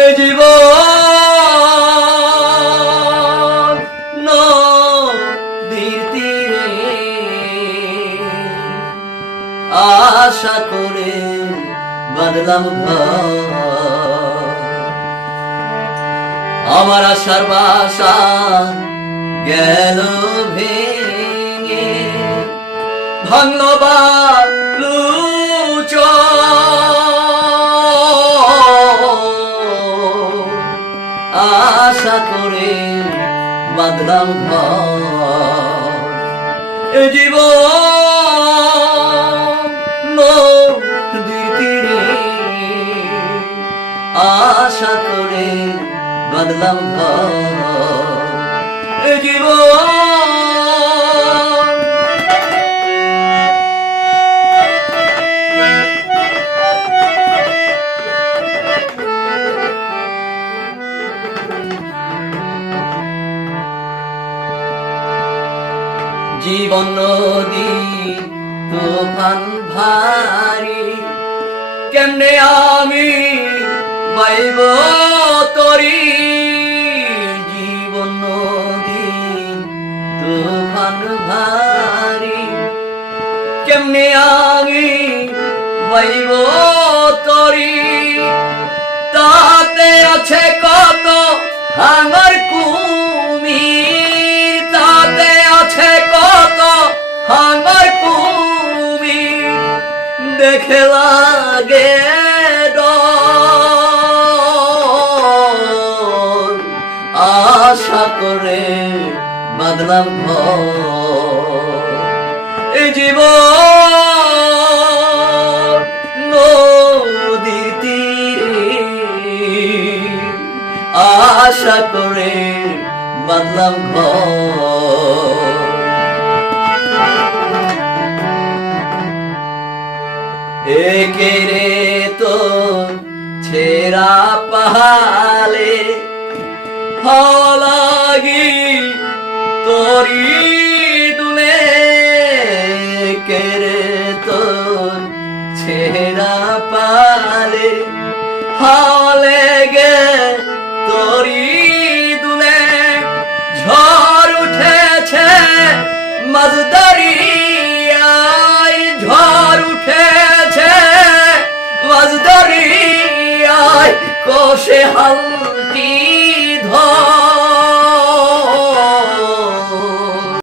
এ জীবন নদীর তীরে আশা করে বাঁধলাম ঘর। আমার আশার বাসা গেল ভেঙে, ভাঙলো বালু আশা করে বাঁধলাম ঘর। এ জীবন নদীর তীরে আশা করে বাঁধলাম ঘর। এ জীবন জীবন নদী তুফান ভারী, কেমনে আমি বাইব তরি। জীবন নদী তুফান ভারী, কেমনে আমি বাইব তরি। তাতে আছে কত আমার কুমির, তাতে আছে কত আমার কুমির। দেখে লাগে ডর, আশা করে বাঁধলাম ঘর। এ জীবন নদীর তীরে আশা করে বাঁধলাম ঘর। একে রে তো ছেঁড়া পাহালে লাগি তরি দুলে। কে রে তো ছেঁড়া পালে হলে গে তরি দুলে। ঝড় উঠেছে মাঝদারিয়ায়, ঝড় উঠেছে মাঝদারিয়ায়, কষে হাল